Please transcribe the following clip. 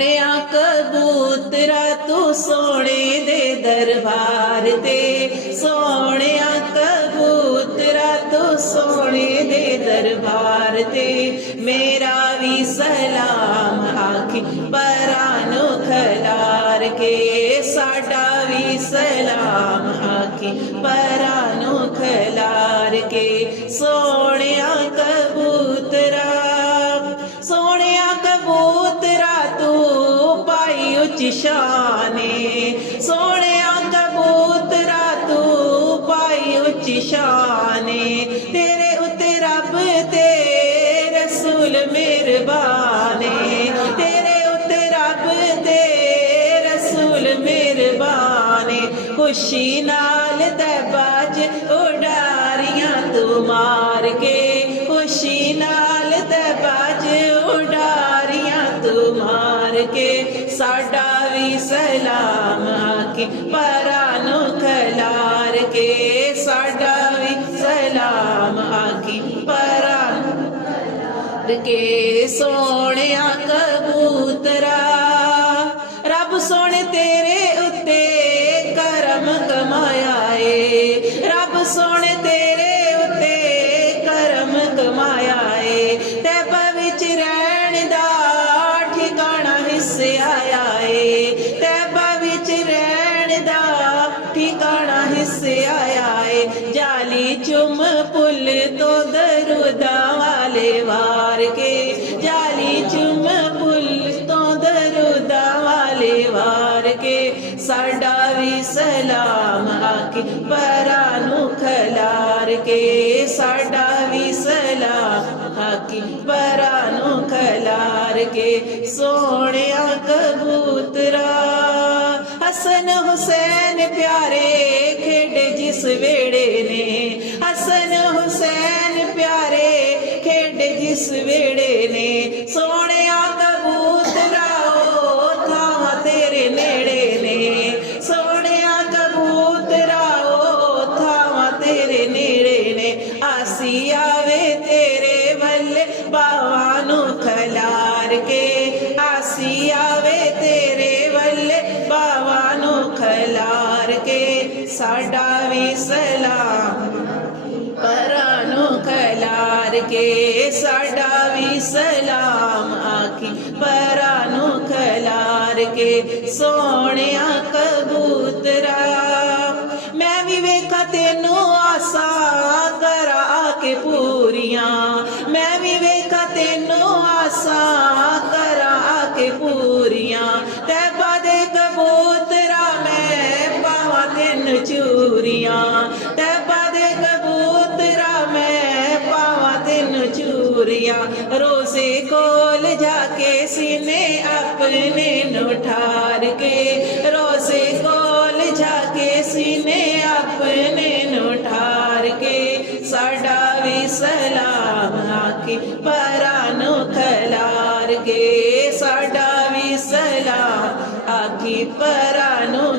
सोहणिया कबूतरा तू सोने दे दरबार ते, सोहणिया कबूतरा तू सोने दे दरबार ते। मेरा भी सलाम आखी परानू खलार के, साडा भी सलाम आखी परानू खलार के। सोहणिया कबूतरा, सोहणिया कबूतरा तू पाई उच्ची शाने, सोहणिया कबूतरा तू पाई उच्ची शाने। तेरे उत्ते रब ते रसूल मेहरबाने, तेरे उत्ते रब ते रसूल मेहरबाने। खुशी नाल तैबाज उडारियां तू मार के, खुशी नाल तैबाज उडारियां तू मार के। साडा भी सलाम आखी परानू खलार के, साडा भी सलाम आखी परानू के। सोहणिया कबूतरा रब सोने तेरे उत्ते करम कमाया ए, रब सोने तेरे उत्ते करम कमाया ए। तैबा विच रहण दा ठिकाना हिस्से आया ए, तैबा विच रहण दा ठिकाना हिस्से आया ए। जाली चुम पुल तो दरुदा वाले वार के, जाली चुम पुल तो दरुदा वाले वार के। साडा भी सलाम आखी परानू खलार के, साडा भी सलाम आखी परानू खलार के। सोहणिया कबूतरा हसन हुसैन प्यारे खेडे जिस वेड़े ने, हसन हुसैन प्यारे खेडे जिस वेड़े ने। सोहणिया कबूतरा ओ थावां तेरे नेड़े ने, सोहणिया कबूतरा ओ थावां तेरे नेड़े ने। आसी आवे तेरे वल्ले बावां नू खलार के, आसी आवे तेरे वल्ले बावां नू खलार के। साडा भी सलाम परानू खलार के, साडा भी सलाम आखी परानू खलार के। सोहणिया कबूतरा मैं भी वेखा तेनू आसा करा के पूरियां, मैं भी वेखा तेनू आसा करा के पूरियां। तैबा दे कबूतरा मैं पावां तेनू चूरियां, तैबा दे कबूतरा मैं पावां तेनू चूरियां। रोज़े कोल जाके सीने अपने नू ठार के, रोज़े कोल जाके सीने अपने नू ठार के। साडा भी सलाम आखी परानू खलार के, साडा भी सलाम आखी परानू